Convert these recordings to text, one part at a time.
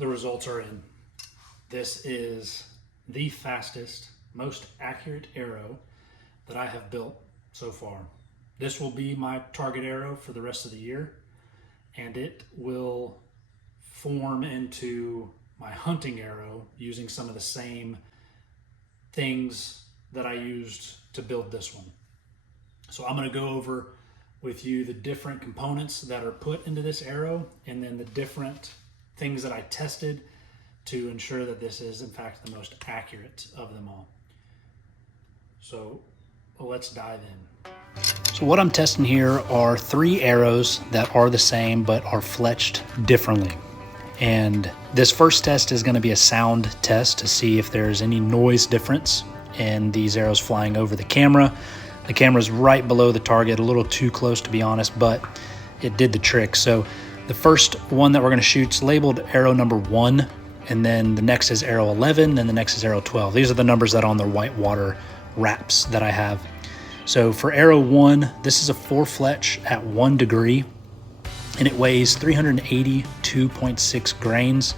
the results are in. This is the fastest, most accurate arrow that I have built so far. This will be my target arrow for the rest of the year, and it will form into my hunting arrow using some of the same things that I used to build this one. So I'm going to go over with you the different components that are put into this arrow, and then the different things that I tested to ensure that this is in fact the most accurate of them all. So let's dive in. So what I'm testing here are 3 arrows that are the same but are fletched differently. And this first test is going to be a sound test to see if there's any noise difference in these arrows flying over the camera. The camera's right below the target, a little too close to be honest, but it did the trick. So the first one that we're going to shoot is labeled arrow number 1, and then the next is arrow 11, and the next is arrow 12. These are the numbers that are on the white water wraps that I have. So for arrow 1, this is a 4 Fletch at 1 degree, and it weighs 382.6 grains.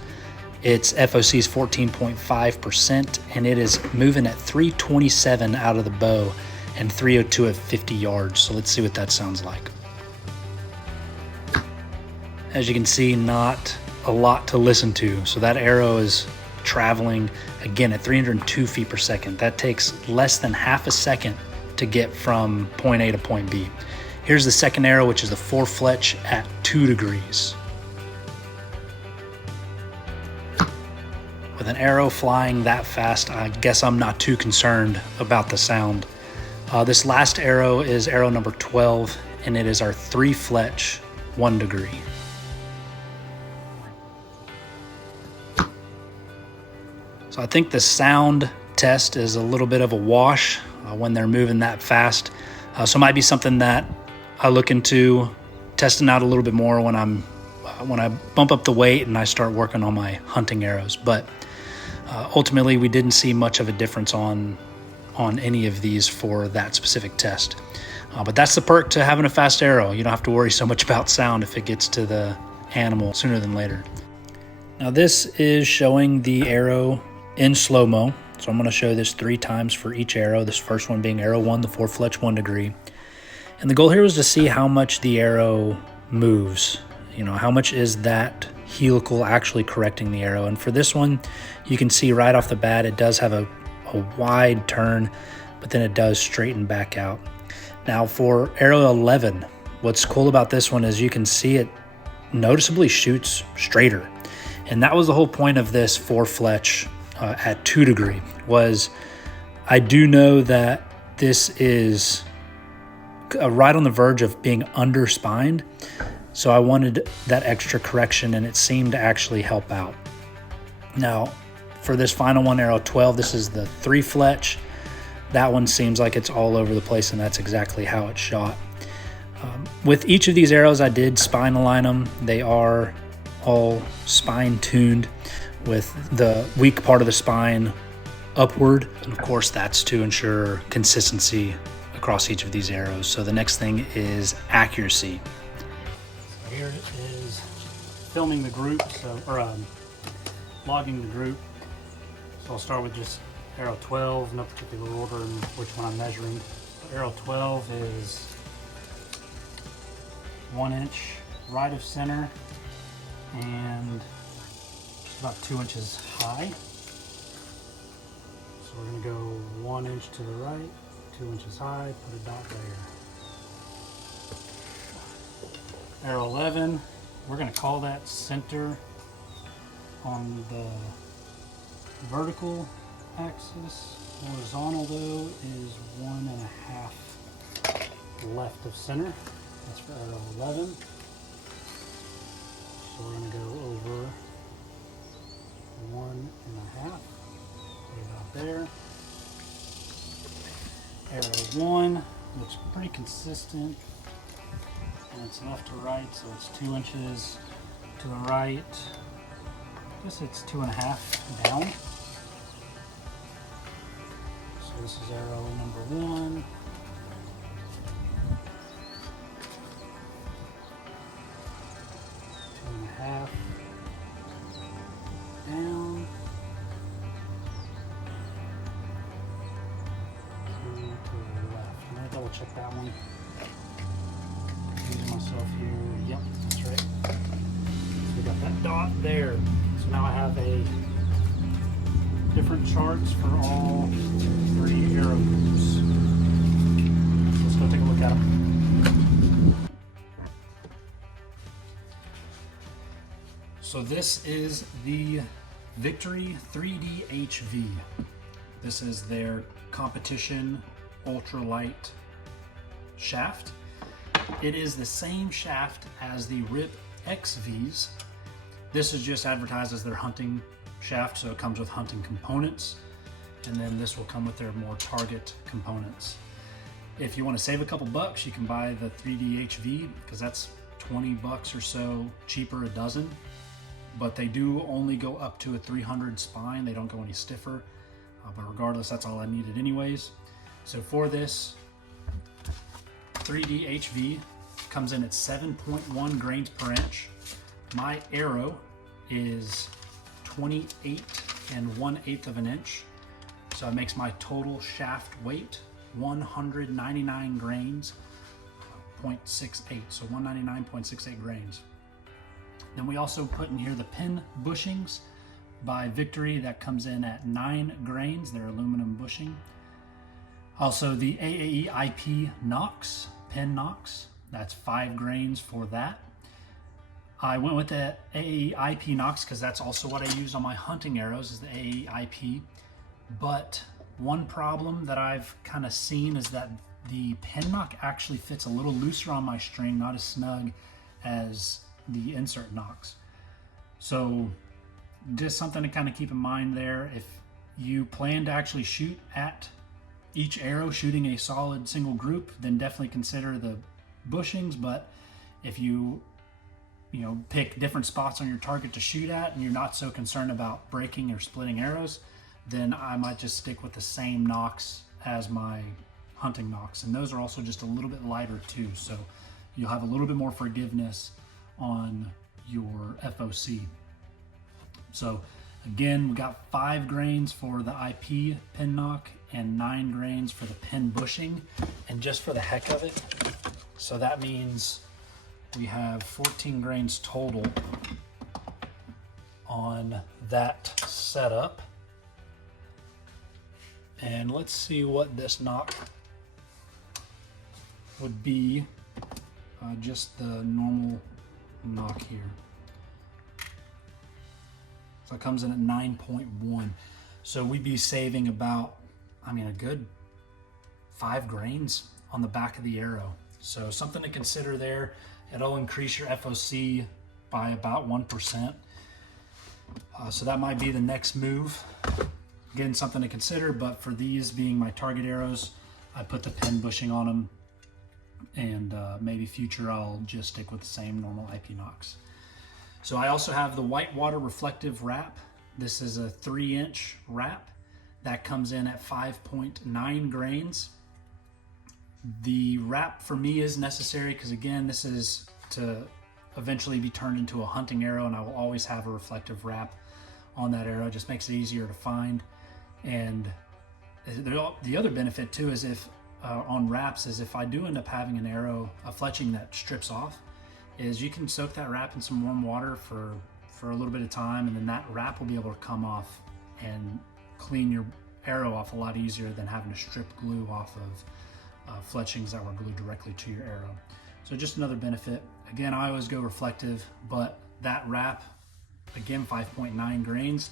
Its FOC is 14.5%, and it is moving at 327 out of the bow and 302 at 50 yards. So let's see what that sounds like. As you can see, not a lot to listen to. So that arrow is traveling again at 302 feet per second. That takes less than half a second to get from point A to point B. Here's the second arrow, which is the 4 Fletch at 2 degrees. With an arrow flying that fast, I guess I'm not too concerned about the sound. This last arrow is arrow number 12, and it is our 3 Fletch, 1 degree. So I think the sound test is a little bit of a wash when they're moving that fast. So it might be something that I look into testing out a little bit more when I bump up the weight and I start working on my hunting arrows. But ultimately, we didn't see much of a difference on any of these for that specific test. But that's the perk to having a fast arrow. You don't have to worry so much about sound if it gets to the animal sooner than later. Now this is showing the arrow in slow-mo. So I'm going to show this 3 times for each arrow. This first one being arrow 1, the 4 Fletch 1 degree. And the goal here was to see how much the arrow moves. You know, how much is that helical actually correcting the arrow. And for this one, you can see right off the bat, it does have a wide turn, but then it does straighten back out. Now for arrow 11, what's cool about this one is you can see it noticeably shoots straighter. And that was the whole point of this 4 Fletch at 2 degree, was I do know that this is right on the verge of being underspined. So I wanted that extra correction, and it seemed to actually help out. Now, for this final one, arrow 12, this is the 3 Fletch. That one seems like it's all over the place, and that's exactly how it shot. With each of these arrows, I did spine align them. They are all spine tuned with the weak part of the spine upward. And of course, that's to ensure consistency across each of these arrows. So the next thing is accuracy. So here it is filming the group, logging the group. So I'll start with just arrow 12, no particular order in which one I'm measuring. So arrow 12 is 1 inch right of center and about 2 inches high. So we're going to go 1 inch to the right, 2 inches high, put a dot there. Arrow 11, we're going to call that center on the vertical axis. Horizontal though is 1.5 left of center. That's for arrow 11. So we're going to go over 1.5. Put it out there. Arrow 1 looks pretty consistent, and it's left to right, so it's 2 inches to the right. I guess it's 2.5 down. So this is arrow number 1. check that one. Using myself here. Yep, that's right. So we got that dot there. So now I have a different charts for all 3 arrow groups. Let's go take a look at them. So this is the Victory 3D HV. This is their competition ultralight shaft. It is the same shaft as the RIP XVs. This is just advertised as their hunting shaft, so it comes with hunting components, and then this will come with their more target components. If you want to save a couple bucks, you can buy the 3D HV because that's 20 bucks or so cheaper a dozen, but they do only go up to a 300 spine. They don't go any stiffer, but regardless, that's all I needed anyways. So for this 3D HV, comes in at 7.1 grains per inch. My arrow is 28 1/8 of an inch. So it makes my total shaft weight 199 grains, 0.68. So 199.68 grains. Then we also put in here the pin bushings by Victory. That comes in at 9 grains. They're aluminum bushing. Also the AAE IP Nox, pin Nox. That's 5 grains for that. I went with the AAE IP Nox because that's also what I used on my hunting arrows, is the AAE IP. But one problem that I've kind of seen is that the pin knock actually fits a little looser on my string, not as snug as the insert Nox. So just something to kind of keep in mind there. If you plan to actually shoot at each arrow, shooting a solid single group, then definitely consider the bushings. But if you pick different spots on your target to shoot at and you're not so concerned about breaking or splitting arrows, then I might just stick with the same Nox as my hunting Nox. And those are also just a little bit lighter too, so you'll have a little bit more forgiveness on your FOC. So again, we got 5 grains for the IP pin knock and 9 grains for the pin bushing. And just for the heck of it, so that means we have 14 grains total on that setup. And let's see what this knock would be, just the normal knock here. So it comes in at 9.1. So we'd be saving about, a good 5 grains on the back of the arrow. So something to consider there. It'll increase your FOC by about 1%. So that might be the next move. Again, something to consider, but for these being my target arrows, I put the pin bushing on them, and maybe future I'll just stick with the same normal IP Nox. So I also have the whitewater reflective wrap. This is a 3-inch wrap that comes in at 5.9 grains. The wrap for me is necessary because, again, this is to eventually be turned into a hunting arrow, and I will always have a reflective wrap on that arrow. It just makes it easier to find. And the other benefit too is if on wraps is if I do end up having an arrow, a fletching that strips off, is you can soak that wrap in some warm water for a little bit of time, and then that wrap will be able to come off and clean your arrow off a lot easier than having to strip glue off of fletchings that were glued directly to your arrow. So just another benefit. Again, I always go reflective, but that wrap, again, 5.9 grains,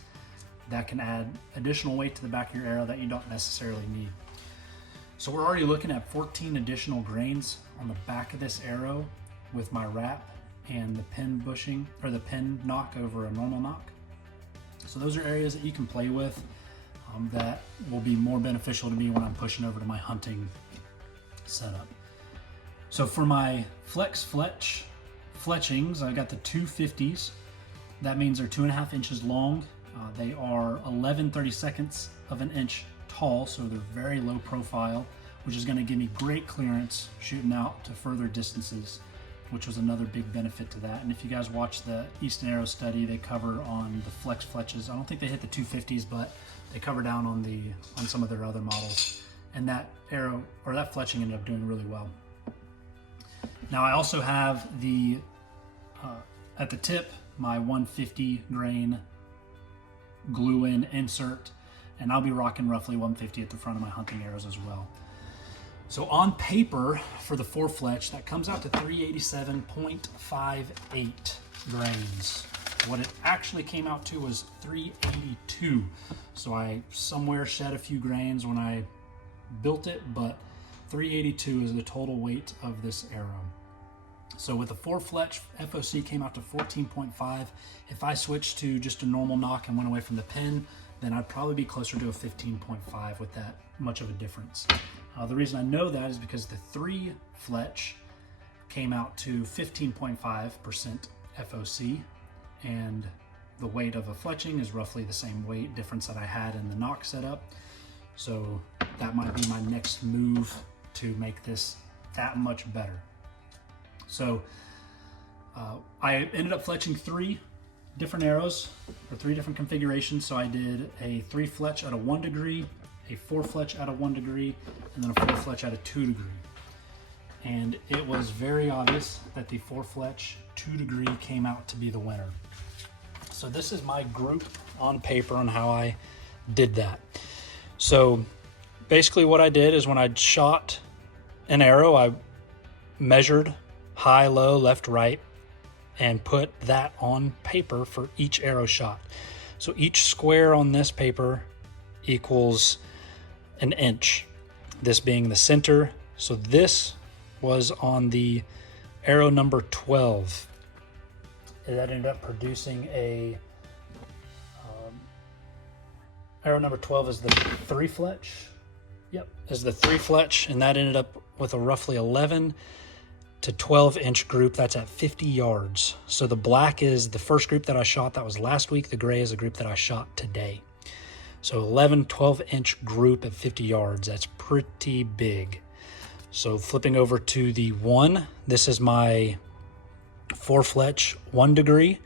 that can add additional weight to the back of your arrow that you don't necessarily need. So we're already looking at 14 additional grains on the back of this arrow with my wrap and the pin bushing, or the pin knock over a normal knock. So those are areas that you can play with that will be more beneficial to me when I'm pushing over to my hunting setup. So for my Fletch fletchings, I got the 250s. That means they're 2.5 inches long. They are 11/32 of an inch tall, so they're very low profile, which is going to give me great clearance shooting out to further distances, which was another big benefit to that. And if you guys watch the Easton Arrow study, they cover on the Fletches. I don't think they hit the 250s, but they cover down on some of their other models and that arrow, or that fletching, ended up doing really well. Now I also have the, at the tip, my 150 grain glue-in insert, and I'll be rocking roughly 150 at the front of my hunting arrows as well. So on paper, for the 4 Fletch, that comes out to 387.58 grains. What it actually came out to was 382. So I somewhere shed a few grains when I built it, but 382 is the total weight of this arrow. So with the 4 Fletch, FOC came out to 14.5. If I switched to just a normal nock and went away from the pin, then I'd probably be closer to a 15.5 with that much of a difference. The reason I know that is because the 3 Fletch came out to 15.5% FOC, and the weight of a fletching is roughly the same weight difference that I had in the nock setup. So that might be my next move to make this that much better. So I ended up fletching 3 different arrows, or 3 different configurations. So I did a 3 Fletch at a 1 degree, a 4 Fletch at a 1 degree, and then a 4 Fletch at a 2 degree. And it was very obvious that the 4 Fletch 2 degree came out to be the winner. So this is my group on paper on how I did that. So basically what I did is when I shot an arrow, I measured high, low, left, right, and put that on paper for each arrow shot. So each square on this paper equals an inch, this being the center. So this was on the arrow number 12. That ended up producing a, arrow number 12 is the 3 Fletch. Yep, is the 3 Fletch, and that ended up with a roughly 11 to 12 inch group. That's at 50 yards. So the black is the first group that I shot, that was last week. The gray is the group that I shot today. So 11, 12 inch group at 50 yards. That's pretty big. So flipping over to the 1, this is my 4 Fletch 1 degree.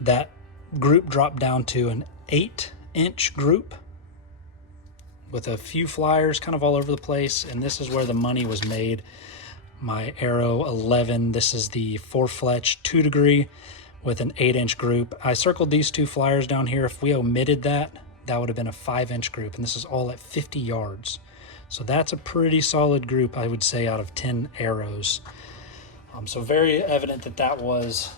That group dropped down to an 8 inch group with a few flyers kind of all over the place, and this is where the money was made. My arrow 11, this is the 4 Fletch 2 degree with an 8 inch group. I circled these 2 flyers down here. If we omitted that, that would have been a 5 inch group, and this is all at 50 yards. So that's a pretty solid group, I would say, out of 10 arrows. So very evident that that was,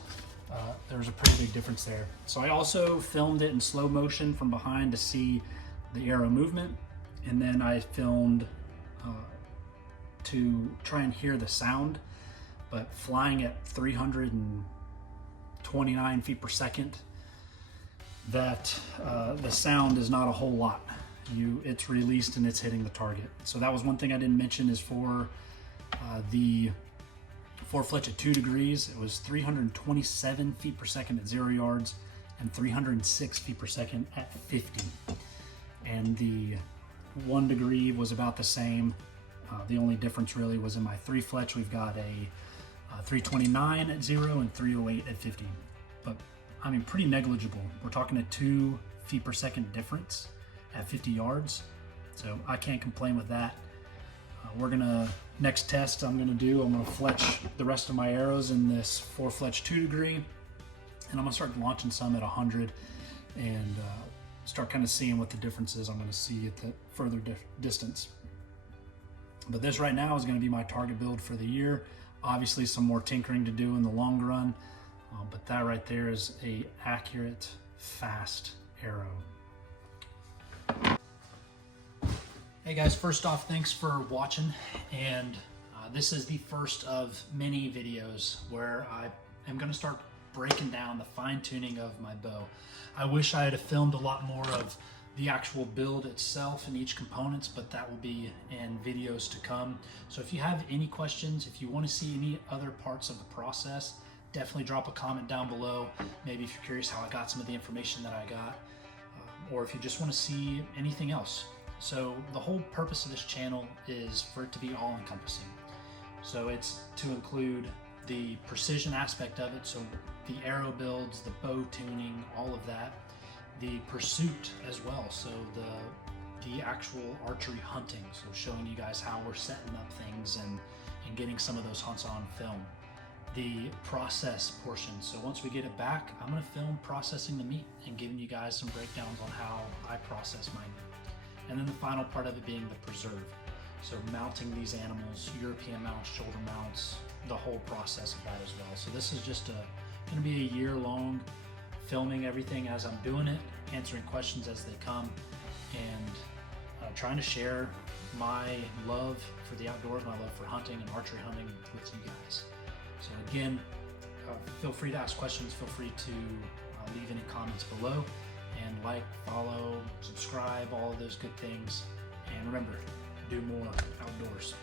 there was a pretty big difference there. So I also filmed it in slow motion from behind to see the arrow movement. And then I filmed to try and hear the sound, but flying at 329 feet per second, that the sound is not a whole lot. It's released and it's hitting the target. So that was one thing I didn't mention, is for the 4 Fletch at 2 degrees, it was 327 feet per second at 0 yards and 306 feet per second at 50. And the 1 degree was about the same. The only difference really was in my 3 Fletch. We've got a 329 at 0 and 308 at 50. But I mean, pretty negligible. We're talking a 2 feet per second difference at 50 yards. So I can't complain with that. We're gonna, next test I'm gonna fletch the rest of my arrows in this 4 Fletch 2 degree. And I'm gonna start launching some at 100 and start kind of seeing what the difference is I'm gonna see at the further distance. But this right now is gonna be my target build for the year. Obviously some more tinkering to do in the long run, but that right there is a accurate, fast arrow. Hey guys, first off, thanks for watching, and this is the first of many videos where I am going to start breaking down the fine-tuning of my bow. I wish I had filmed a lot more of the actual build itself and each components, but that will be in videos to come. So if you have any questions, if you want to see any other parts of the process, definitely drop a comment down below. Maybe if you're curious how I got some of the information that I got, or if you just want to see anything else. So the whole purpose of this channel is for it to be all-encompassing. So it's to include the precision aspect of it, so the arrow builds, the bow tuning, all of that, the pursuit as well, so the the actual archery hunting. So showing you guys how we're setting up things and getting some of those hunts on film. The process portion. So once we get it back, I'm gonna film processing the meat and giving you guys some breakdowns on how I process my meat. And then the final part of it being the preserve. So mounting these animals, European mounts, shoulder mounts, the whole process of that as well. So this is just gonna be a year-long filming everything as I'm doing it, answering questions as they come, and trying to share my love for the outdoors, my love for hunting and archery hunting with you guys. So again, feel free to ask questions, feel free to leave any comments below, and like, follow, subscribe, all of those good things. And remember, do more outdoors.